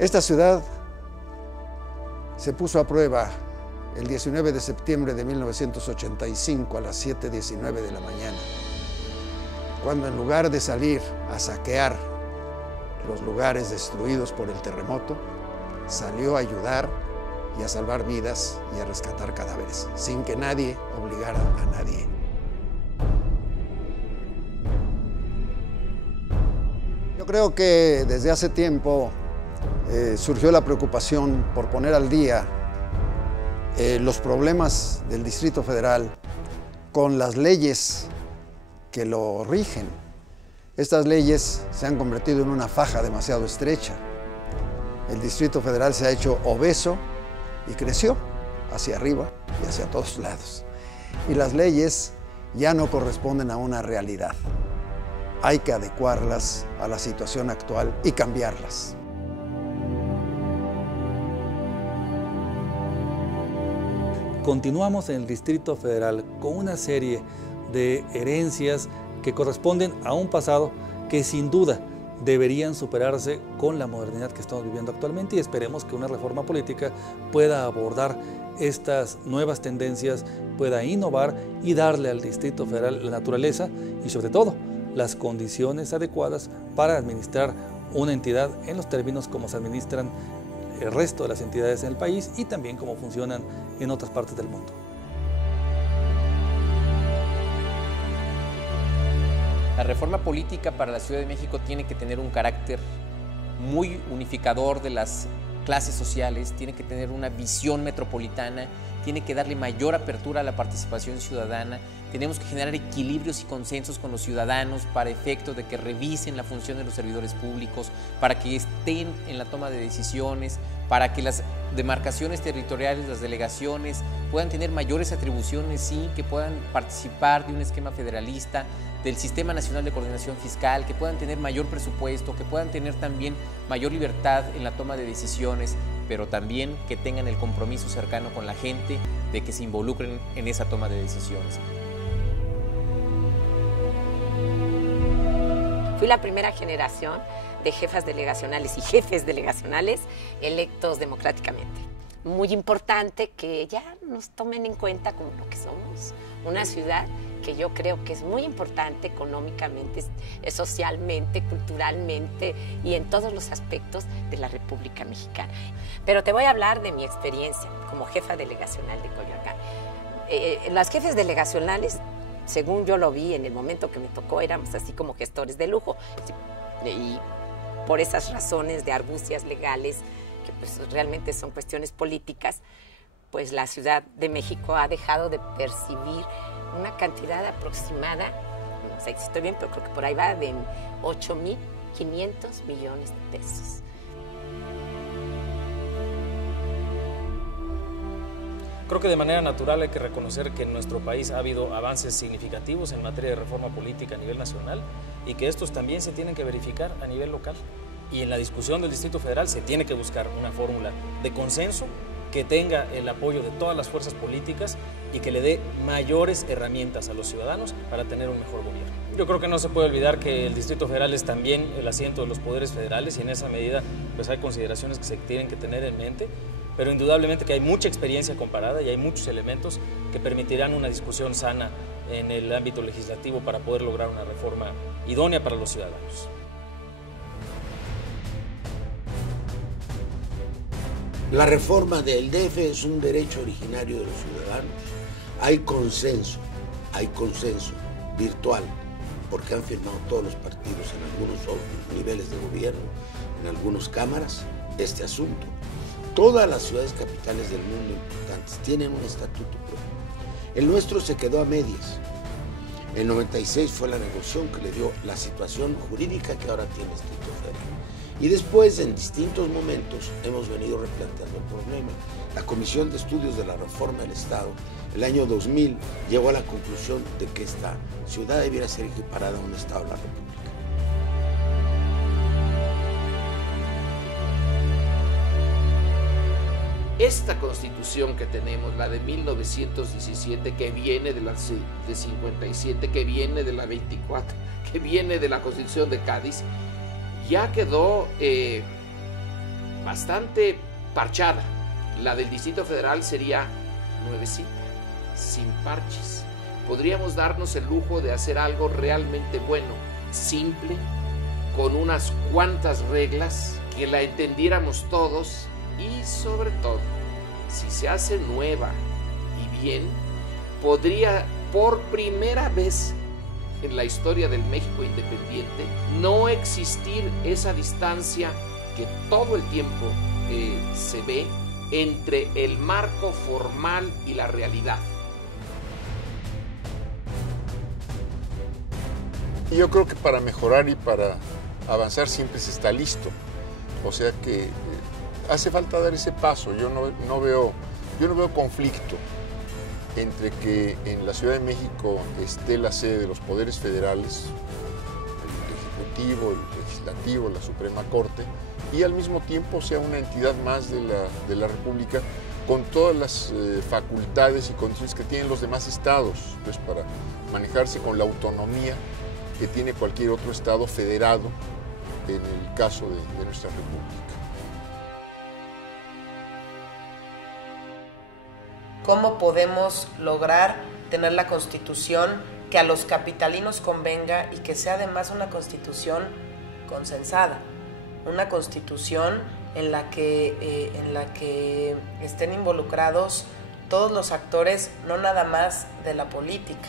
Esta ciudad se puso a prueba el 19 de septiembre de 1985 a las 7:19 de la mañana, cuando en lugar de salir a saquear los lugares destruidos por el terremoto, salió a ayudar y a salvar vidas y a rescatar cadáveres, sin que nadie obligara a nadie. Yo creo que desde hace tiempo surgió la preocupación por poner al día los problemas del Distrito Federal con las leyes que lo rigen. Estas leyes se han convertido en una faja demasiado estrecha. El Distrito Federal se ha hecho obeso y creció hacia arriba y hacia todos lados. Y las leyes ya no corresponden a una realidad. Hay que adecuarlas a la situación actual y cambiarlas. Continuamos en el Distrito Federal con una serie de herencias que corresponden a un pasado que sin duda deberían superarse con la modernidad que estamos viviendo actualmente, y esperemos que una reforma política pueda abordar estas nuevas tendencias, pueda innovar y darle al Distrito Federal la naturaleza y sobre todo las condiciones adecuadas para administrar una entidad en los términos como se administran el resto de las entidades en el país y también cómo funcionan en otras partes del mundo. La reforma política para la Ciudad de México tiene que tener un carácter muy unificador de las clases sociales, tiene que tener una visión metropolitana, tiene que darle mayor apertura a la participación ciudadana, tenemos que generar equilibrios y consensos con los ciudadanos para efecto de que revisen la función de los servidores públicos, para que estén en la toma de decisiones, para que las demarcaciones territoriales, las delegaciones puedan tener mayores atribuciones, sí, que puedan participar de un esquema federalista, del Sistema Nacional de Coordinación Fiscal, que puedan tener mayor presupuesto, que puedan tener también mayor libertad en la toma de decisiones, pero también que tengan el compromiso cercano con la gente de que se involucren en esa toma de decisiones. Fui la primera generación de jefas delegacionales y jefes delegacionales electos democráticamente. Muy importante que ya nos tomen en cuenta como lo que somos, una ciudad que yo creo que es muy importante económicamente, socialmente, culturalmente y en todos los aspectos de la República Mexicana. Pero te voy a hablar de mi experiencia como jefa delegacional de Coyoacán. Las jefes delegacionales, según yo lo vi en el momento que me tocó, éramos así como gestores de lujo. Y por esas razones de argucias legales, que pues realmente son cuestiones políticas, pues la Ciudad de México ha dejado de percibir una cantidad aproximada, no sé si estoy bien, pero creo que por ahí va, de 8.500 millones de pesos. Creo que de manera natural hay que reconocer que en nuestro país ha habido avances significativos en materia de reforma política a nivel nacional y que estos también se tienen que verificar a nivel local. Y en la discusión del Distrito Federal se tiene que buscar una fórmula de consenso que tenga el apoyo de todas las fuerzas políticas y que le dé mayores herramientas a los ciudadanos para tener un mejor gobierno. Yo creo que no se puede olvidar que el Distrito Federal es también el asiento de los poderes federales y en esa medida pues hay consideraciones que se tienen que tener en mente, pero indudablemente que hay mucha experiencia comparada y hay muchos elementos que permitirán una discusión sana en el ámbito legislativo para poder lograr una reforma idónea para los ciudadanos. La reforma del DF es un derecho originario de los ciudadanos. Hay consenso virtual, porque han firmado todos los partidos en algunos niveles de gobierno, en algunas cámaras, este asunto. Todas las ciudades capitales del mundo importantes tienen un estatuto propio. El nuestro se quedó a medias. En 96 fue la negociación que le dio la situación jurídica que ahora tiene el Distrito Federal. Y después, en distintos momentos, hemos venido replanteando el problema. La Comisión de Estudios de la Reforma del Estado, el año 2000, llegó a la conclusión de que esta ciudad debiera ser equiparada a un Estado de la República. Esta Constitución que tenemos, la de 1917, que viene de la de 57, que viene de la 24, que viene de la Constitución de Cádiz, ya quedó bastante parchada. La del Distrito Federal sería nuevecita, sin parches. Podríamos darnos el lujo de hacer algo realmente bueno, simple, con unas cuantas reglas que la entendiéramos todos y sobre todo, si se hace nueva y bien, podría por primera vez en la historia del México independiente no existir esa distancia que todo el tiempo se ve entre el marco formal y la realidad. Yo creo que para mejorar y para avanzar siempre se está listo. O sea que hace falta dar ese paso. Yo no veo conflicto entre que en la Ciudad de México esté la sede de los poderes federales, el Ejecutivo, el Legislativo, la Suprema Corte, y al mismo tiempo sea una entidad más de la República con todas las facultades y condiciones que tienen los demás estados, pues para manejarse con la autonomía que tiene cualquier otro estado federado en el caso de nuestra República. ¿Cómo podemos lograr tener la Constitución que a los capitalinos convenga y que sea además una Constitución consensada? Una Constitución en la que estén involucrados todos los actores, no nada más de la política,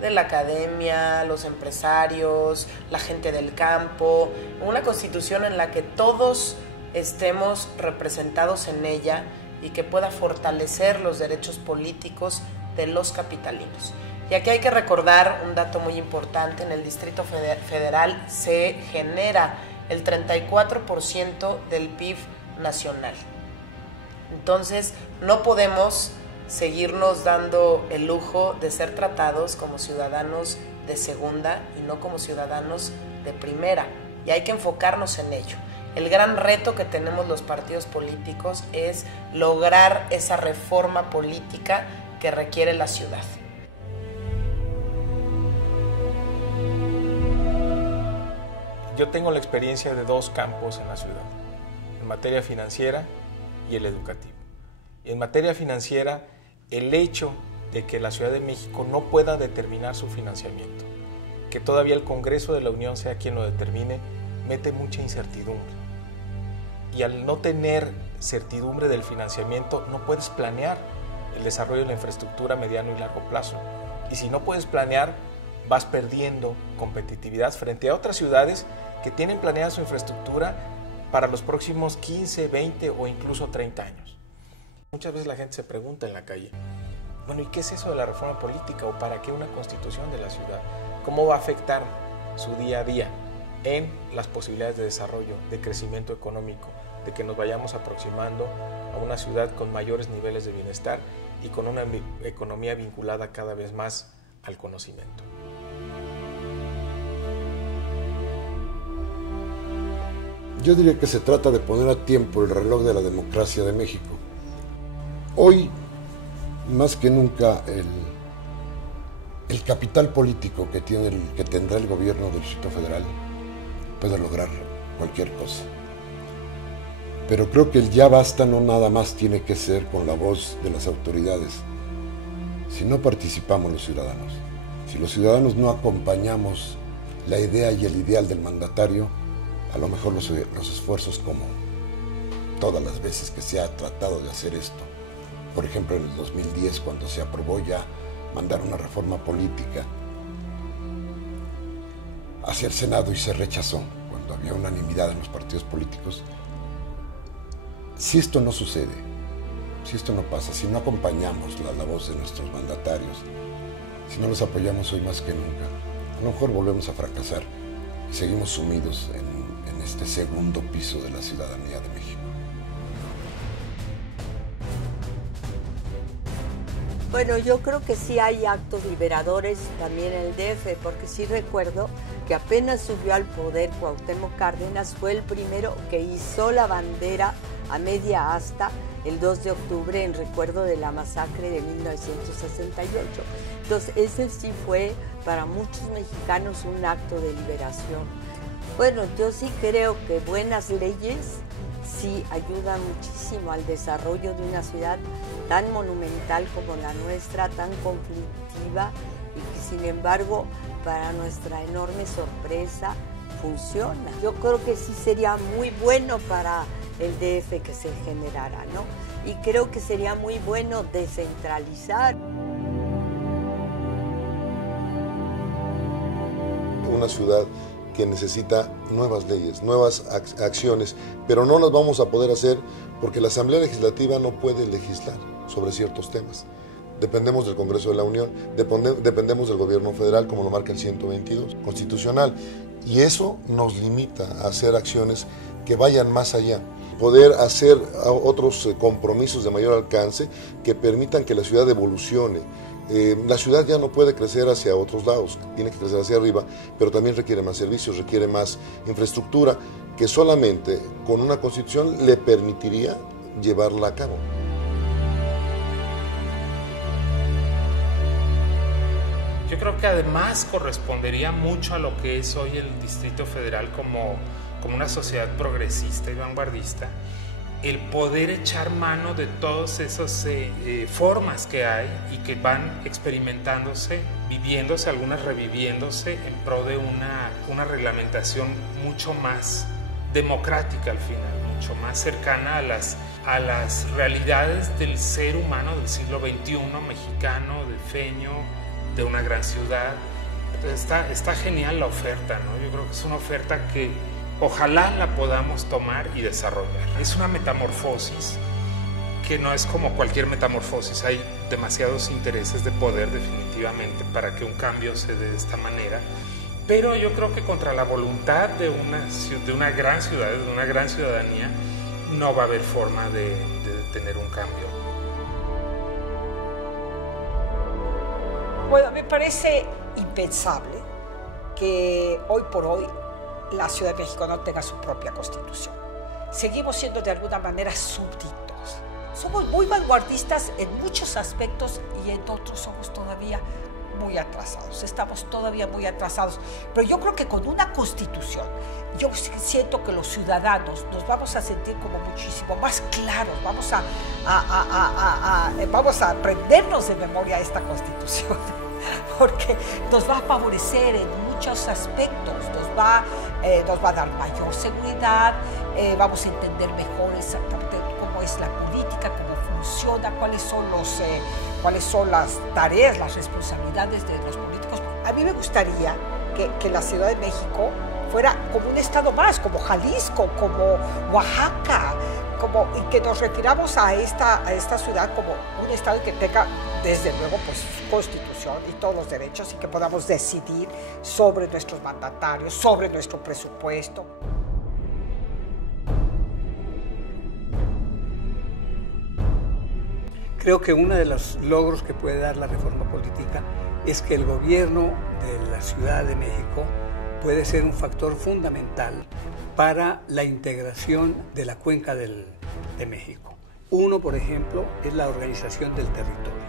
de la academia, los empresarios, la gente del campo, una Constitución en la que todos estemos representados en ella y que pueda fortalecer los derechos políticos de los capitalinos. Y aquí hay que recordar un dato muy importante: en el Distrito Federal se genera el 34% del PIB nacional. Entonces, no podemos seguirnos dando el lujo de ser tratados como ciudadanos de segunda y no como ciudadanos de primera, y hay que enfocarnos en ello. El gran reto que tenemos los partidos políticos es lograr esa reforma política que requiere la ciudad. Yo tengo la experiencia de dos campos en la ciudad, en materia financiera y el educativo. En materia financiera, el hecho de que la Ciudad de México no pueda determinar su financiamiento, que todavía el Congreso de la Unión sea quien lo determine, mete mucha incertidumbre. Y al no tener certidumbre del financiamiento, no puedes planear el desarrollo de la infraestructura a mediano y largo plazo. Y si no puedes planear, vas perdiendo competitividad frente a otras ciudades que tienen planeada su infraestructura para los próximos 15, 20 o incluso 30 años. Muchas veces la gente se pregunta en la calle, bueno, ¿y qué es eso de la reforma política? ¿O para qué una constitución de la ciudad? ¿Cómo va a afectar su día a día en las posibilidades de desarrollo, de crecimiento económico, de que nos vayamos aproximando a una ciudad con mayores niveles de bienestar y con una economía vinculada cada vez más al conocimiento? Yo diría que se trata de poner a tiempo el reloj de la democracia de México. Hoy, más que nunca, el capital político que tendrá el gobierno del Distrito Federal puede lograr cualquier cosa. Pero creo que el ya basta no nada más tiene que ser con la voz de las autoridades. Si no participamos los ciudadanos, si los ciudadanos no acompañamos la idea y el ideal del mandatario, a lo mejor los esfuerzos, como todas las veces que se ha tratado de hacer esto, por ejemplo en el 2010 cuando se aprobó ya mandar una reforma política hacia el Senado y se rechazó, cuando había unanimidad en los partidos políticos. Si esto no sucede, si esto no pasa, si no acompañamos la voz de nuestros mandatarios, si no los apoyamos hoy más que nunca, a lo mejor volvemos a fracasar y seguimos sumidos en este segundo piso de la ciudadanía de México. Bueno, yo creo que sí hay actos liberadores también en el DF, porque sí recuerdo que apenas subió al poder Cuauhtémoc Cárdenas, fue el primero que izó la bandera a media asta el 2 de octubre en recuerdo de la masacre de 1968. Entonces, ese sí fue para muchos mexicanos un acto de liberación. Bueno, yo sí creo que buenas leyes sí ayuda muchísimo al desarrollo de una ciudad tan monumental como la nuestra, tan conflictiva y que sin embargo, para nuestra enorme sorpresa, funciona. Yo creo que sí sería muy bueno para el DF que se generara, ¿no? Y creo que sería muy bueno descentralizar. Una ciudad que necesita nuevas leyes, nuevas acciones, pero no las vamos a poder hacer porque la Asamblea Legislativa no puede legislar sobre ciertos temas. Dependemos del Congreso de la Unión, dependemos del Gobierno federal, como lo marca el 122 constitucional, y eso nos limita a hacer acciones que vayan más allá, poder hacer otros compromisos de mayor alcance que permitan que la ciudad evolucione. La ciudad ya no puede crecer hacia otros lados, tiene que crecer hacia arriba, pero también requiere más servicios, requiere más infraestructura, que solamente con una constitución le permitiría llevarla a cabo. Yo creo que además correspondería mucho a lo que es hoy el Distrito Federal como una sociedad progresista y vanguardista, el poder echar mano de todas esas formas que hay y que van experimentándose, viviéndose, algunas reviviéndose en pro de una reglamentación mucho más democrática al final, mucho más cercana a las realidades del ser humano del siglo XXI, mexicano, defeño, de una gran ciudad. Entonces está genial la oferta, ¿no? Yo creo que es una oferta que ojalá la podamos tomar y desarrollar. Es una metamorfosis que no es como cualquier metamorfosis. Hay demasiados intereses de poder definitivamente para que un cambio se dé de esta manera. Pero yo creo que contra la voluntad de una gran ciudad, de una gran ciudadanía, no va a haber forma de tener un cambio. Bueno, me parece impensable que hoy por hoy la Ciudad de México no tenga su propia constitución. Seguimos siendo de alguna manera súbditos. Somos muy vanguardistas en muchos aspectos y en otros somos todavía muy atrasados. Estamos todavía muy atrasados. Pero yo creo que con una constitución, yo siento que los ciudadanos nos vamos a sentir como muchísimo más claros. Vamos a aprendernos de memoria esta constitución, porque nos va a favorecer en muchos aspectos, nos va a dar mayor seguridad, vamos a entender mejor exactamente cómo es la política, cómo funciona, cuáles son las tareas, las responsabilidades de los políticos. A mí me gustaría que la Ciudad de México fuera como un estado más, como Jalisco, como Oaxaca, y que nos retiramos a esta ciudad como un estado que tenga, desde luego, pues, su constitución y todos los derechos, y que podamos decidir sobre nuestros mandatarios, sobre nuestro presupuesto. Creo que uno de los logros que puede dar la reforma política es que el gobierno de la Ciudad de México puede ser un factor fundamental para la integración de la cuenca de México. Uno, por ejemplo, es la organización del territorio.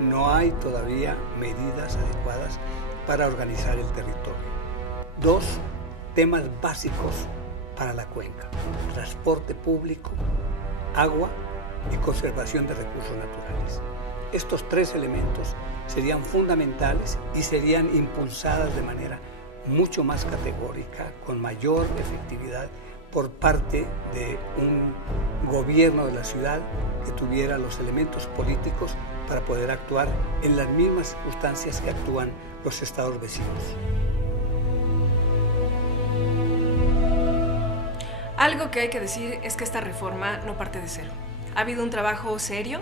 No hay todavía medidas adecuadas para organizar el territorio. Dos, temas básicos para la cuenca: transporte público, agua y conservación de recursos naturales. Estos tres elementos serían fundamentales y serían impulsadas de manera mucho más categórica, con mayor efectividad, por parte de un gobierno de la ciudad que tuviera los elementos políticos para poder actuar en las mismas circunstancias que actúan los estados vecinos. Algo que hay que decir es que esta reforma no parte de cero. Ha habido un trabajo serio,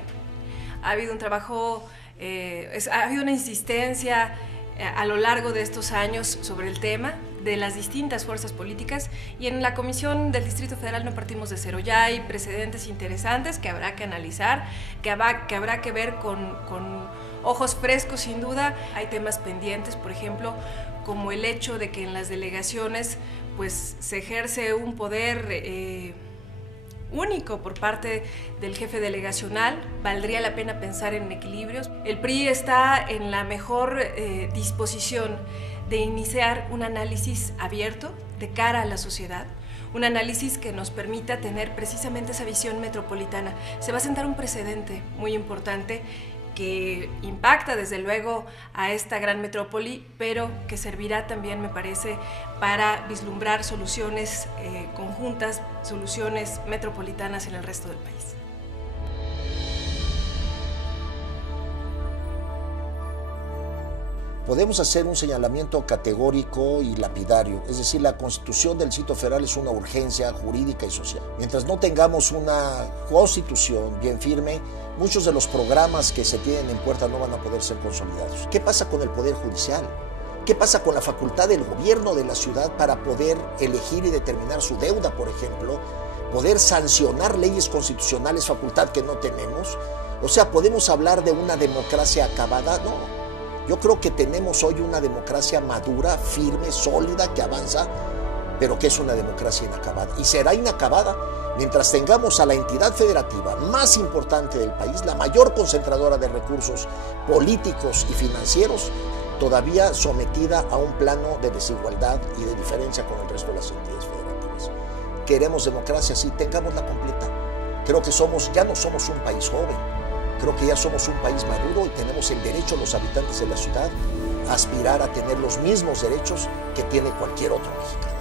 ha habido un trabajo, ha habido una insistencia a lo largo de estos años sobre el tema de las distintas fuerzas políticas, y en la Comisión del Distrito Federal no partimos de cero. Ya hay precedentes interesantes que habrá que analizar, que habrá que ver con ojos frescos sin duda. Hay temas pendientes, por ejemplo, como el hecho de que en las delegaciones pues se ejerce un poder único por parte del jefe delegacional. Valdría la pena pensar en equilibrios. El PRI está en la mejor disposición de iniciar un análisis abierto de cara a la sociedad, un análisis que nos permita tener precisamente esa visión metropolitana. Se va a sentar un precedente muy importante que impacta desde luego a esta gran metrópoli, pero que servirá también, me parece, para vislumbrar soluciones conjuntas, soluciones metropolitanas en el resto del país. Podemos hacer un señalamiento categórico y lapidario, es decir, la constitución del Distrito Federal es una urgencia jurídica y social. Mientras no tengamos una constitución bien firme, muchos de los programas que se tienen en puerta no van a poder ser consolidados. ¿Qué pasa con el Poder Judicial? ¿Qué pasa con la facultad del gobierno de la ciudad para poder elegir y determinar su deuda, por ejemplo? Poder sancionar leyes constitucionales, facultad que no tenemos. O sea, ¿podemos hablar de una democracia acabada? No. Yo creo que tenemos hoy una democracia madura, firme, sólida, que avanza, pero que es una democracia inacabada. Y será inacabada mientras tengamos a la entidad federativa más importante del país, la mayor concentradora de recursos políticos y financieros, todavía sometida a un plano de desigualdad y de diferencia con el resto de las entidades federativas. Queremos democracia, sí, tengámosla completa. Creo que ya no somos un país joven. Creo que ya somos un país maduro y tenemos el derecho, los habitantes de la ciudad, a aspirar a tener los mismos derechos que tiene cualquier otro mexicano.